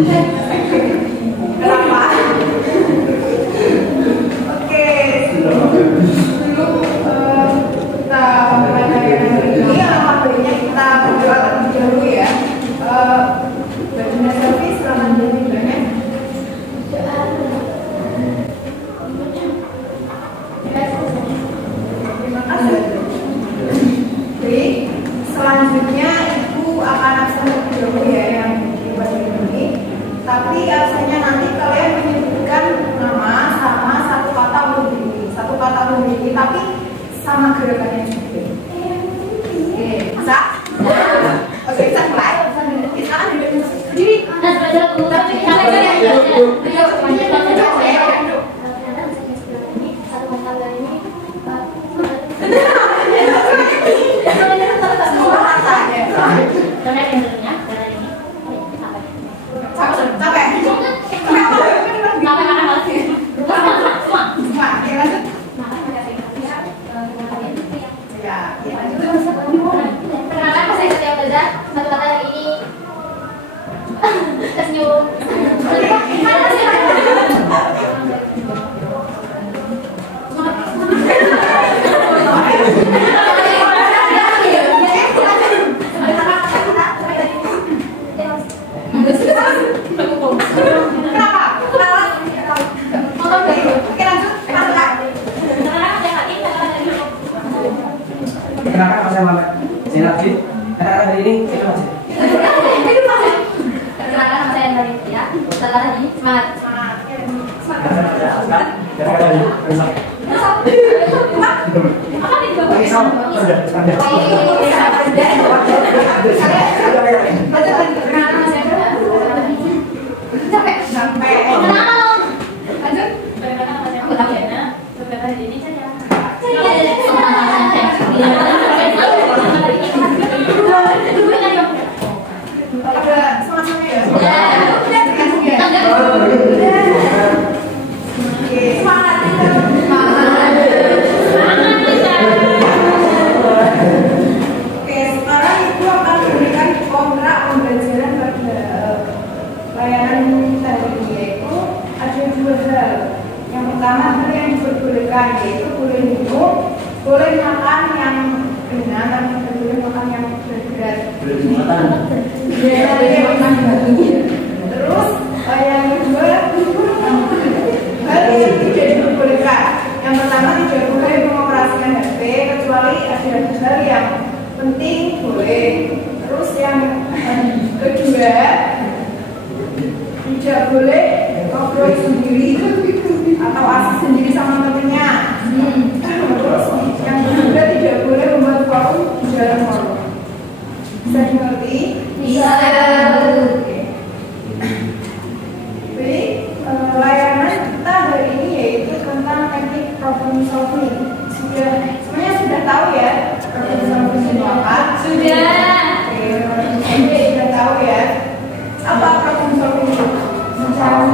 Kenapa? Oke, dulu kita mulai ini alhamdulillah kita berdoa terlebih dahulu ya. Bagaimana servis selamat menjalankan. Terima kasih. Jadi selanjutnya Ibu akan absen terlebih dahulu ya yang ini. Tapi absennya nanti kalian menyebutkan nama sama satu kata unjuk, tapi sama gerakannya juga. Oke, bisa? Oke, bisa mulai. Kita kan duduk sendiri. Kenapa Mas Muhammad Zainal karena hari ini itu Mas. Kenapa saya dari ya? Setelah ini semangat. Yaitu boleh minum, boleh makan yang ringan, tapi tidak boleh makan yang berat. Boleh makan terus yang kedua hal yang tidak diperbolehkan. Yang pertama tidak boleh mengoperasikan HP kecuali ada hal yang penting boleh. Terus yang kedua tidak boleh ngobrol sendiri atau asik sendiri sama temennya. Terus yang kedua tidak boleh membuat forum di dalam forum. Bisa dimengerti? Bisa. Jadi layanan kita hari ini yaitu tentang teknik problem solving. Semuanya sudah tahu ya problem solving itu apa? Sudah. Oke, sudah tahu ya. Apa problem solving itu? Mencari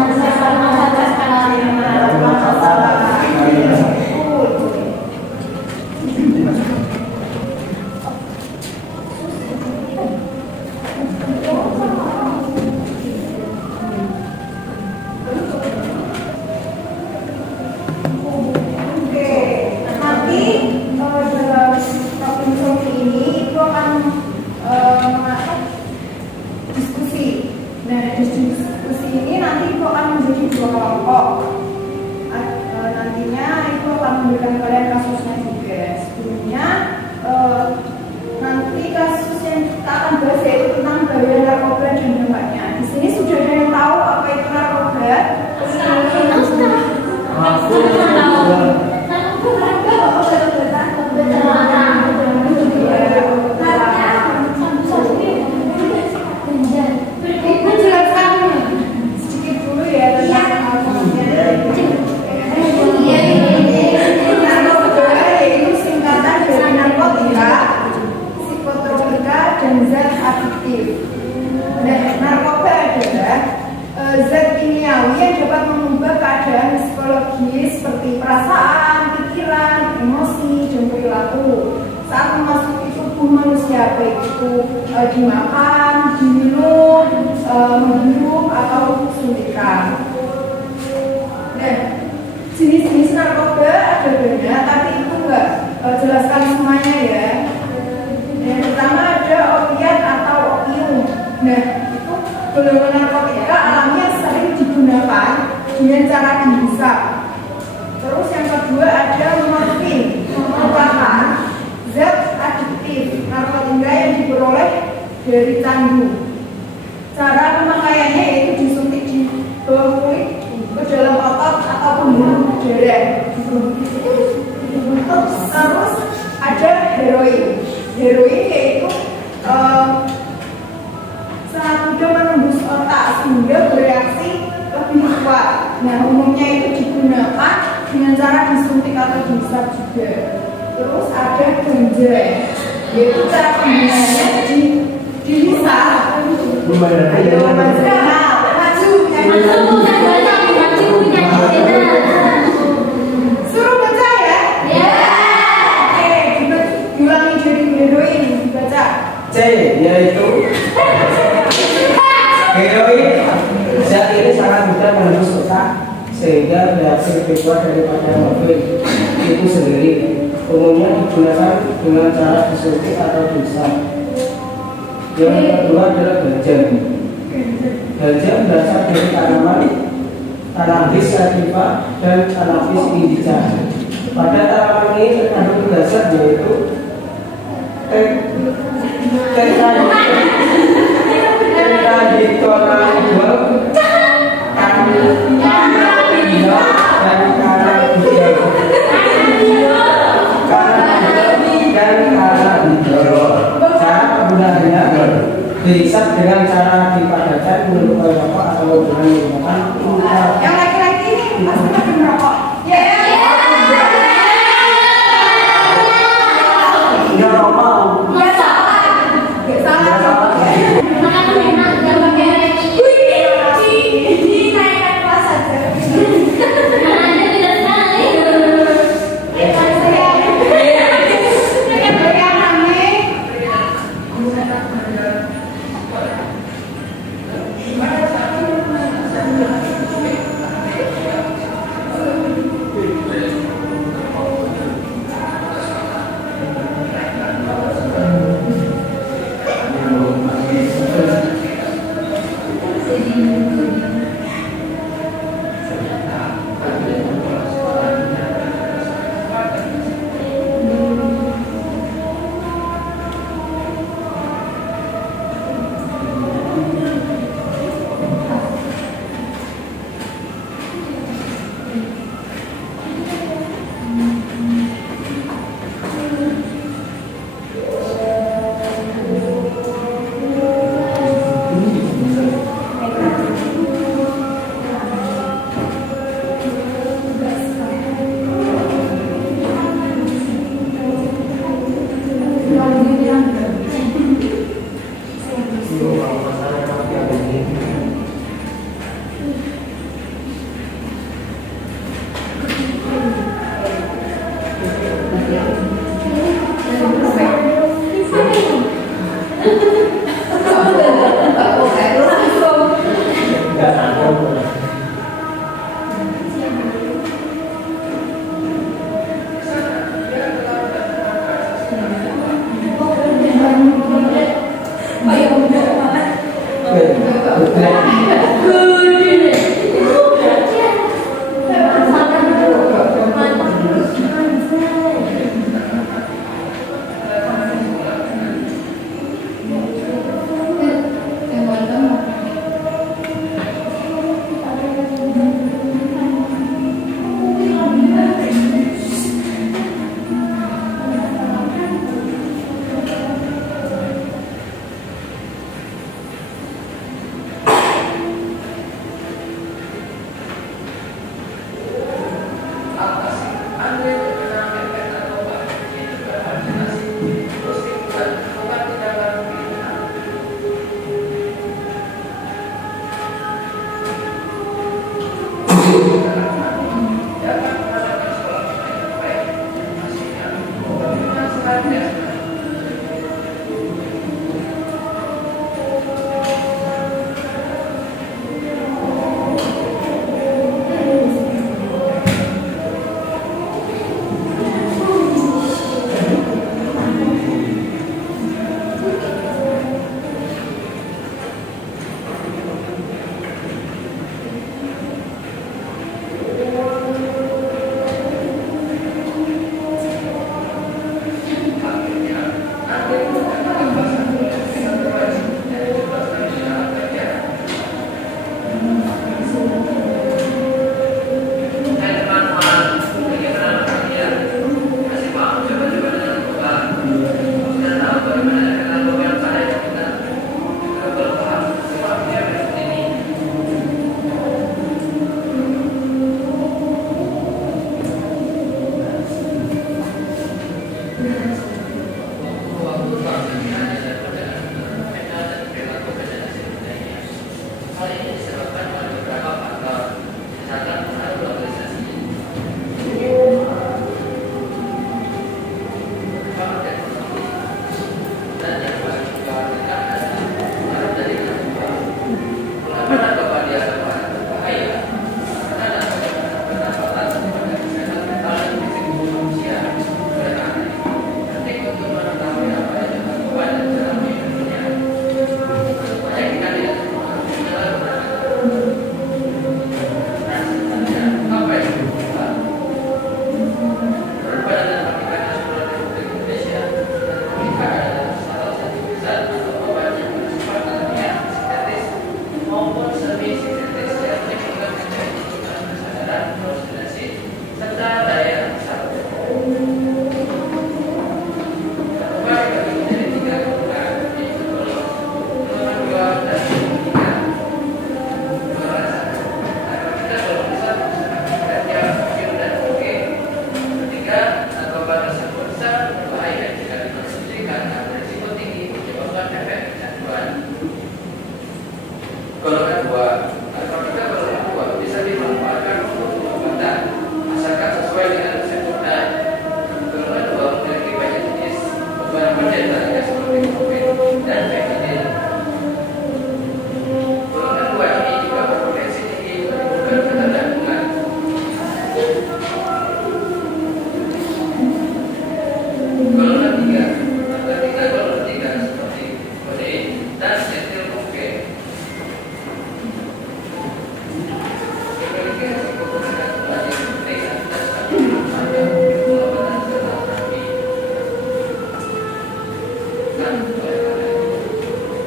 zat kimiawi yang dapat mengubah keadaan psikologis seperti perasaan, pikiran, emosi, dan perilaku saat memasuki tubuh manusia, baik itu dimakan, diminum, menghirup atau Nah, itu golongan narkotika alamnya sering digunakan dengan cara dihisap. Terus yang kedua ada morfin, merupakan zat adiktif narkotika yang diperoleh dari candu. Cara pemakaiannya yaitu disuntik di bawah kulit ke dalam otot atau pembuluh darah. Terus ada heroin. Heroin yaitu sangat mudah menembus otak sehingga bereaksi lebih kuat. Nah, umumnya itu digunakan dengan cara disuntik atau dihisap juga. Terus ada ganja, yaitu cara penggunaannya dihisap. Ayo maju, suruh baca ya. Oke, diulangi jadi heroin, dibaca. C yaitu heroin. Zat ini sangat mudah menembus otak sehingga bereaksi lebih kuat daripada morfin itu sendiri. Umumnya digunakan dengan cara disuntik atau dihisap. Yang kedua adalah ganja. Ganja berasal dari tanaman Cannabis sativa dan Cannabis indica. Pada tanaman ini terkandung zat yaitu tetrahydrocannabinol, cannabinol, dan cannabinol. Cara penggunaannya dihisap dengan cara dipadatkan menyerupai rokok atau dengan menggunakan Yang laki-laki ini pasti lagi merokok. ya rokok. Ya salah. Ya salah. Dinaikkan kelas saja. Hal ini disebabkan oleh beberapa faktor, misalkan pengaruh globalisasi. Dan yang paling dikhawatirkan adalah pengaruh dari narkoba. Penggunaan narkoba dianggap berbahaya karena narkoba berdampak pada kesehatan mental dan fisik manusia. Oleh karena itu, penting untuk mengetahui apa itu narkoba dan cara meminumnya. Supaya kita tidak terpengaruh dalam beragam. Nah, sebenarnya apa itu narkoba? Menurut Badan Narkotika Nasional Republik Indonesia, narkotika adalah salah satu zat atau obat yang bersifat alamiah, sintetis maupun semi-sintetis yang menimbulkan kecanduan kesadaran, halusinasi, serta daya saraf. Narkoba dibagi menjadi 3 golongan, yaitu golongan 2 dan 3. Golongan 1. Narkotika golongan 1 seperti ganja, opium, dan kokain. Ketiga, narkoba tersebut sangat berbahaya jika dikonsumsi karena berisiko tinggi menyebabkan efek kecanduan. Golongan 2. Narkotika golongan 2 bisa dimanfaatkan untuk pengobatan asalkan sesuai dengan resep dokter. Golongan 2 memiliki banyak jenis beberapa di antaranya seperti kokain dan fentanyl. Golongan 2 ini juga berpotensi tinggi menimbulkan ketergantungan. Golongan 3. Narkotika golongan 3 seperti kodein dan etil kokain memiliki risiko ketergantungan yang penting dan tidak stabil pada pengobatan secara terapi. Nah, oleh karena itu,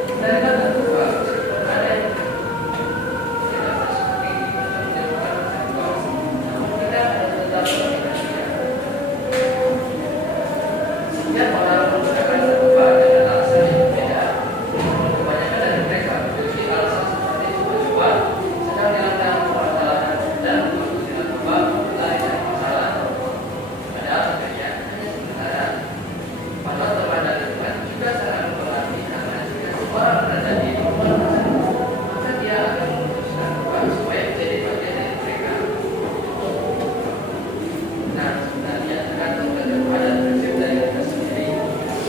sedangkan narkoba meskipun ada yang tidak berisiko tinggi untuk menimbulkan kecanduan, namun kita harus tetap menghindarinya. Setiap orang menggunakan narkoba dengan alasan yang berbeda. Kebanyakan dari mereka memiliki alasan seperti coba-coba, sedang dilanda permasalahan, dan mengkonsumsi narkoba untuk lari dari masalah. Padahal sebenarnya hanya sementara. Padahal teman dan lingkungan juga sangat mempengaruhi karena jika seorang berada di lingkungan tersebut, maka dia akan mengkonsumsi narkoba supaya menjadi bagian dari mereka. Nah, sebenarnya tergantung kepada prinsip dari kita sendiri.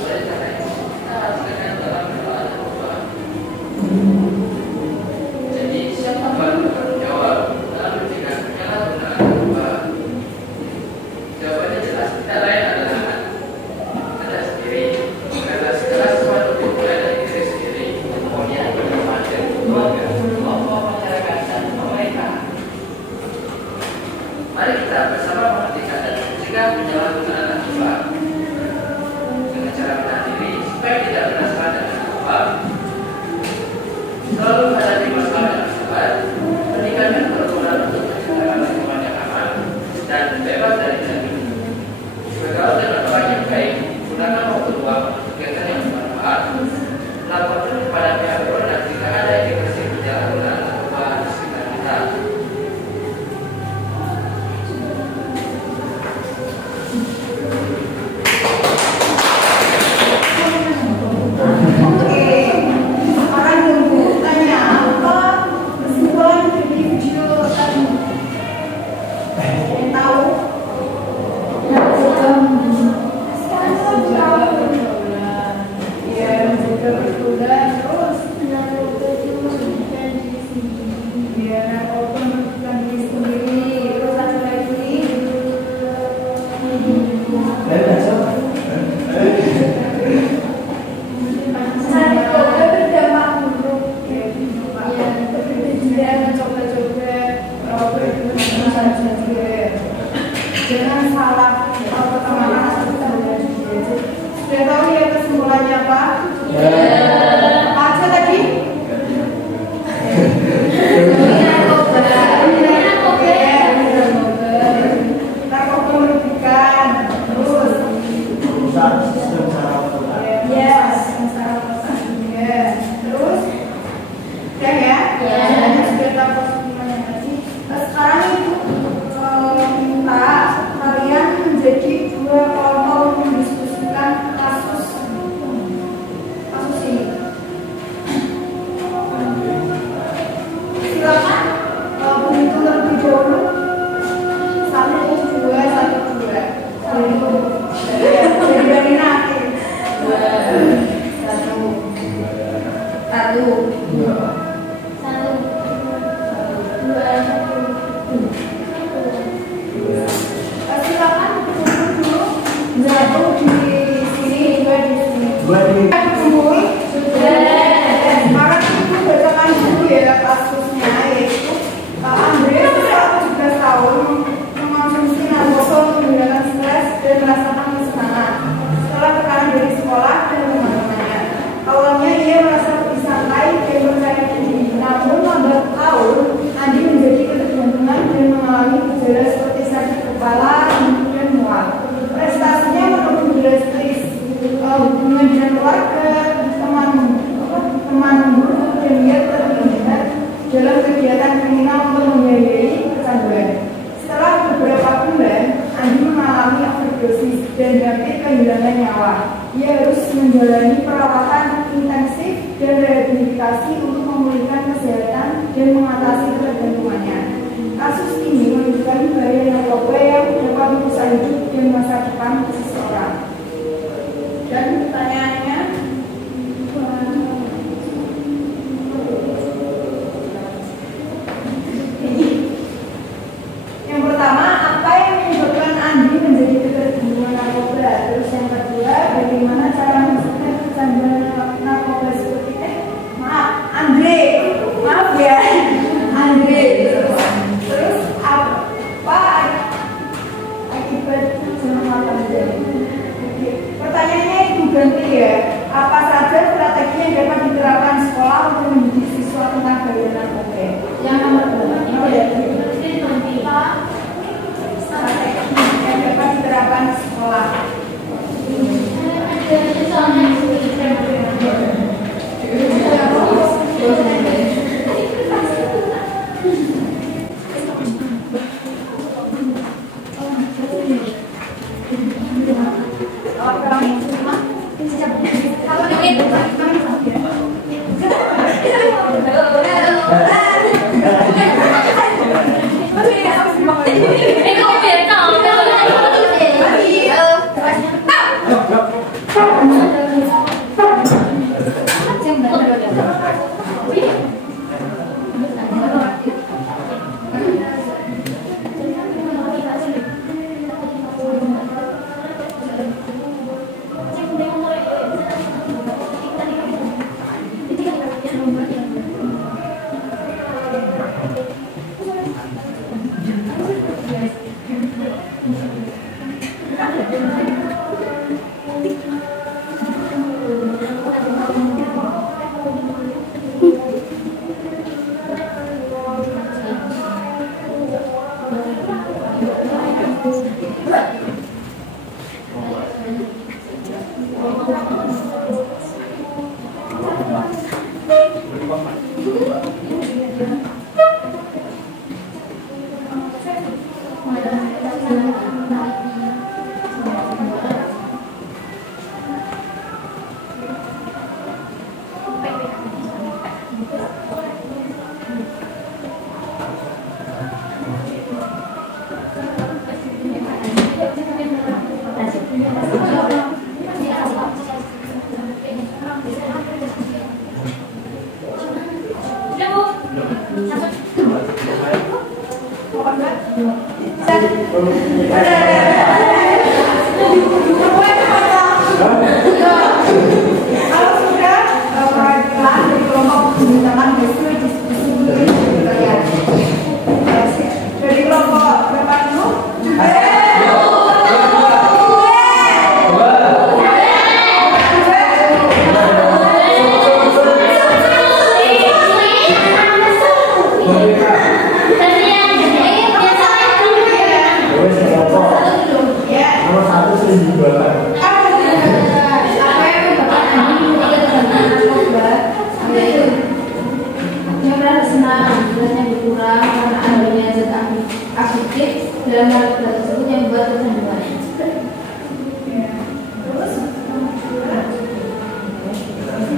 Oleh karena itu, kita harus tekan dalam pengelolaan narkoba. Jadi, siapa bertanggung jawab dalam mencegah penyalahgunaan narkoba? Jawabannya jelas, tidak lain adalah Anda sendiri. Karena segala sesuatu dimulai dari diri sendiri. Kemudian bermanfaat dari keluarga, kelompok masyarakat, dan pemerintah. Mari kita bersama menghentikan dan mencegah penyalahgunaan narkoba dengan cara menahan diri supaya tidak penasaran dengan narkoba, selalu hadapi masalah dengan sabar, meningkatkan pergaulan untuk menciptakan lingkungan yang aman dan bebas dari candu. Bergaul dengan orang yang baik, gunakan waktu luang untuk kegiatan yang bermanfaat, laporkan kepada pihak berwenang jika ada indikasi penyalahgunaan narkoba di sekitar kita. Oke, sekarang nunggu tanya apa kesimpulan dari video tadi? Yang tahu? Iya, juga berguna terus. Iya, narkoba merugikan diri sendiri. Terus ada lagi. Narkoba berdampak buruk. Ya, tidak mencoba-coba jangan salah pertemanan sudah tahu ya kesimpulannya apa? Apa aja tadi? Narkoba merugikan terus terus udah ya? Sudah tahu kesimpulannya tadi. Sekarang ibu minta kalian menjadi 2 kelompok mendiskusikan kasus ini. Satu, dua, Silakan dulu. Satu di sini, dua di sini. Kumpul. Sekarang itu bacakan dulu ya kasusnya, yaitu Pak Andre 17 tahun mengonsumsi narkoba untuk menghilangkan stres dan merasakan kesenangan setelah tekanan dari sekolah dan teman-temannya. Awalnya ia merasa lebih santai dan percaya diri, namun lambat tahun Andi menjadi ketergantungan dan mengalami gejala seperti sakit kepala, dan mual. Prestasinya menurun drastis, hubungan dengan keluarga, teman guru, dan dia terlibat dalam kegiatan kriminal untuk membiayai kecanduan. Setelah beberapa bulan, Andi mengalami overdosis dan hampir kehilangan nyawa. Ia harus menjalani perawatan intensif dan rehabilitasi untuk memulihkan kesehatan dan mengatasi ketergantungannya. Kasus ini menunjukkan bahaya narkoba yang dapat merusak hidup dan masa depan seseorang. Dan pertanyaannya, yang pertama, apa yang menyebabkan Andi menjadi ketergantungan narkoba? Terus yang kedua, bagaimana cara mencegah kecanduan narkoba seperti Andre, maaf ya, Andre. Terus apa akibat makan Andre? Pertanyaannya itu ganti ya. Apa saja strategi yang dapat diterapkan sekolah untuk mendidik siswa tentang bahaya narkoba? Yang nomor 2, strategi yang dapat diterapkan sekolah.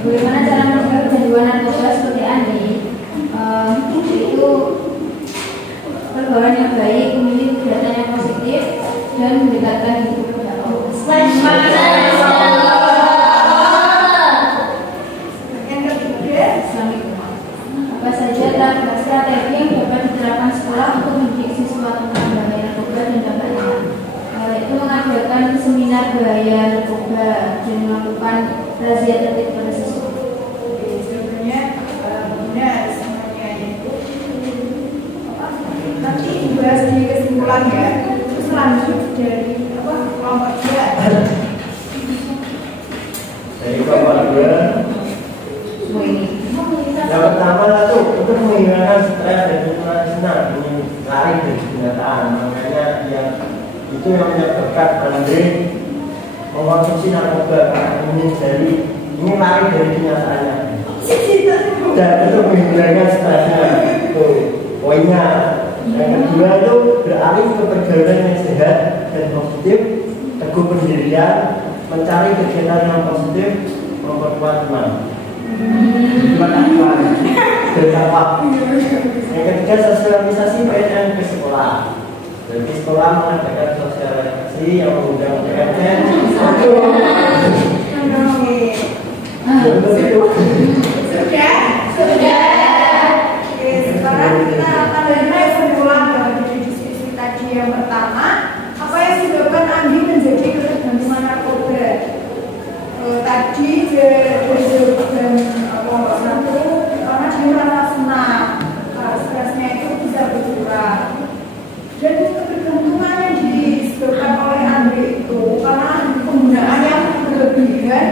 Bagaimana cara mencegah kecanduan narkoba seperti Andi? Itu pergaulan yang baik, memilih kegiatan yang positif, dan mendekatkan hidup kepada Allah. Yang ketiga, Assalamualaikum. strategi yang dapat diterapkan sekolah untuk mendidik siswa tentang bahaya narkoba dan dampaknya, yaitu mengadakan seminar bahaya narkoba dan melakukan razia tertib pada siswa. Sebenarnya benar semuanya itu nanti dibahas di kesimpulan ya. Terus lanjut dari kelompok 2. Dari kelompok 2. Yang pertama itu untuk menghilangkan stres dan senang ini lari dari kenyataan. Makanya yang itu yang menyebabkan Andre mengkonsumsi narkoba karena ini lari dari kenyataannya. Dan untuk menghilangkan stresnya. Poinnya. Yang kedua itu beralih ke pergaulan yang sehat dan positif, teguh pendirian, mencari kegiatan yang positif, memperkuat iman. Yang ketiga sosialisasi PNN ke sekolah. Jadi sekolah mengadakan sosialisasi yang mengundang PNN. Sudah. Oke, sekarang kita akan mulai kesimpulan dari diskusi tadi. Yang pertama, apa yang menyebabkan Andi menjadi ketergantungan narkoba? Tadi dari jawaban kelompok 1 karena dia merasa senang, stresnya itu bisa berkurang. Dan ketergantungan yang disebabkan oleh Andre itu karena penggunaan yang berlebihan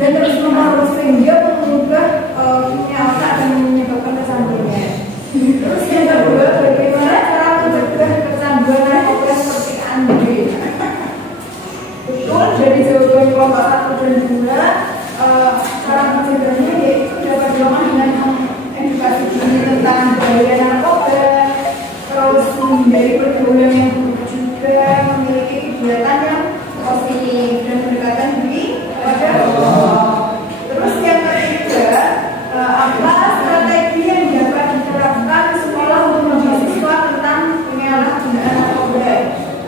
dan terus menerus sehingga mengubah fungsinya otak dan menyebabkan kecanduan. Terus yang kedua, bagaimana cara mencegah kecanduan narkoba seperti Andre? Betul, dari jawaban kelompok 1 dan 2, cara mencegahnya yaitu dapat dilakukan dengan edukasi diri tentang bahaya narkoba, terus menghindari pergaulan yang buruk juga, memiliki kegiatan yang positif dan pendekatan diri kepada Allah. Terus yang ketiga, apa strategi yang dapat diterapkan di sekolah untuk mendidik siswa tentang penyalahgunaan narkoba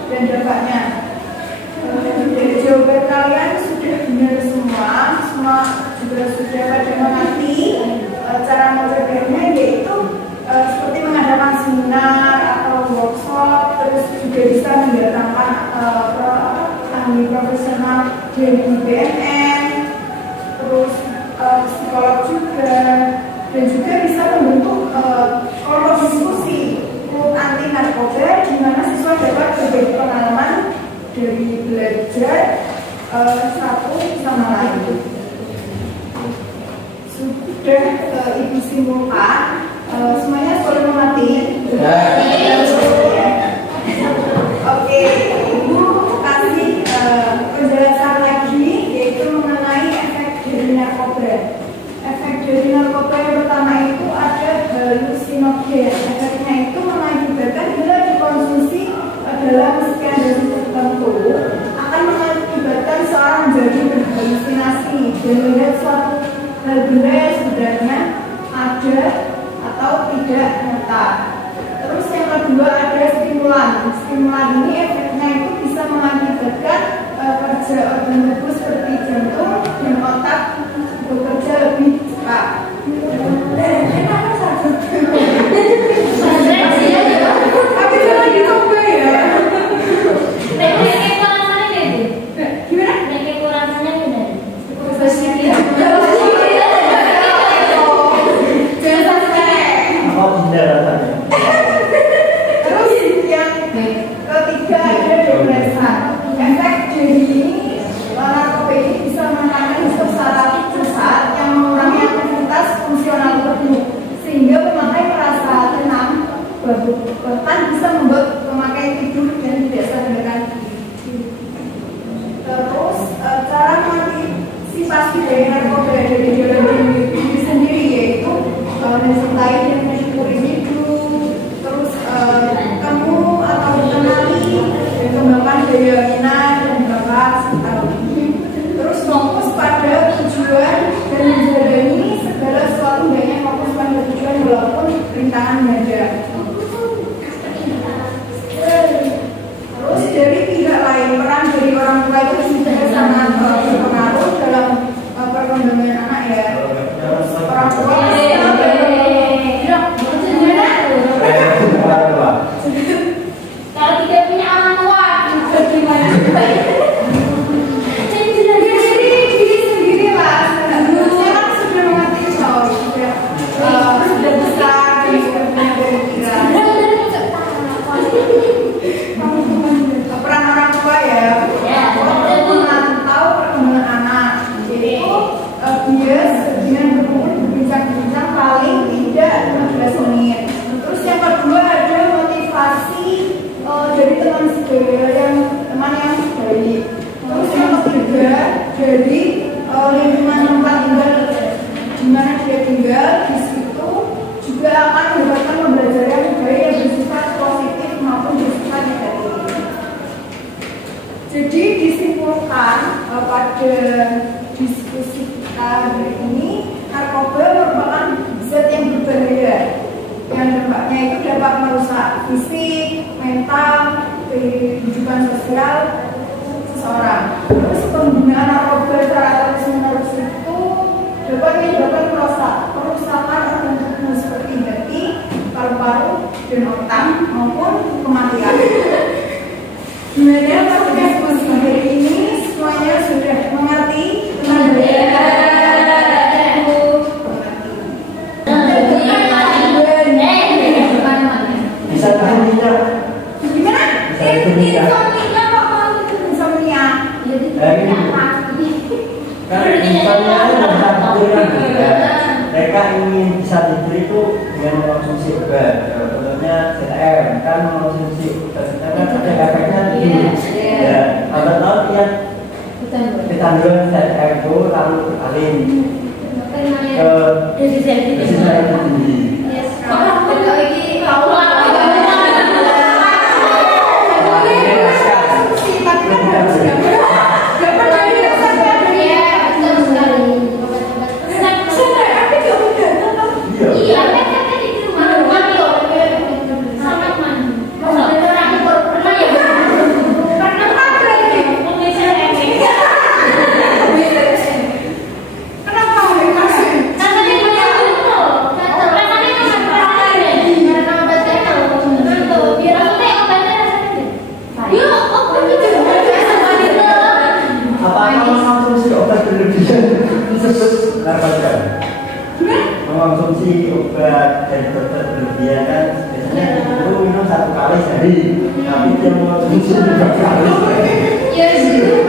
dan dampaknya? Dari jawaban kalian sudah benar semua juga sudah pada mengerti cara mencegahnya, yaitu seperti mengadakan seminar atau workshop, terus juga bisa mendatangkan ahli profesional dari BNN, terus psikolog juga, dan juga bisa membentuk kelompok diskusi anti narkoba di mana siswa dapat berbagi pengalaman dari belajar satu sama lain. Sudah Ibu simpulkan, semuanya boleh mengerti? Oke, Ibu kasih penjelasan lagi, yaitu mengenai efek dari narkoba. Efek dari narkoba yang pertama itu ada halusinogen. Efeknya itu mengakibatkan bila dikonsumsi dalam sekian dosis tertentu akan mengakibatkan seorang menjadi berhalusinasi dan melihat suatu hal benda yang sebenarnya ada atau tidak nyata. Terus yang kedua ada stimulan. Stimulan ini efeknya itu bisa mengakibatkan kerja organ tubuh seperti jantung dan otak bekerja lebih cepat. Tapi jangan dicoba ya. Terus yang ketiga ada depresan. Efek dari narkoba ini bisa menangani saraf pusat yang mengurangi aktivitas fungsional tubuh sehingga pemakai merasa tenang, bahkan bisa membuat pemakai tidur dan tidak sadarkan diri. Terus cara mengantisipasi dari narkoba dari dalam diri sendiri yaitu mencintai dan mensyukuri hidup, terus kamu atau mengenali dan kembangkan daya minat dan bakat serta terus fokus pada tujuan dan menjalani segala sesuatu hanya fokus pada tujuan walaupun rintangan ada. Terus dari pihak lain, peran dari orang tua itu juga sangat berpengaruh dalam perkembangan anak ya. Orang tua yang teman yang baik. Terus yang ketiga dari lingkungan tempat tinggal di mana dia tinggal, di situ juga akan mendapatkan pembelajaran baik yang bersifat positif maupun bersifat negatif. Jadi disimpulkan pada diskusi kita hari ini, narkoba merupakan zat yang berbahaya yang dampaknya itu dapat merusak fisik, mental, kehidupan sosial seseorang. Terus penggunaan narkoba secara terus-menerus itu dapat menyebabkan kerusakan organ tubuh seperti hati, paru-paru, dan otak maupun kematian. Gimana pada diskusi hari ini semuanya sudah mengerti tentang Bisa berhentinya. gimana? Insomnia kok mau insomnia? Kan misalnya mereka ingin bisa tidur itu dengan mengonsumsi obat, contohnya ZR kan mengonsumsi obat, karena ada efeknya tidur. Ya, lambat laun dia kecanduan ZR itu lalu beralih ke dosis lain tinggi. Mengonsumsi obat dari dokter berlebihan kan biasanya itu minum 1 kali sehari, tapi dia mengonsumsi 3 kali. Ya, itu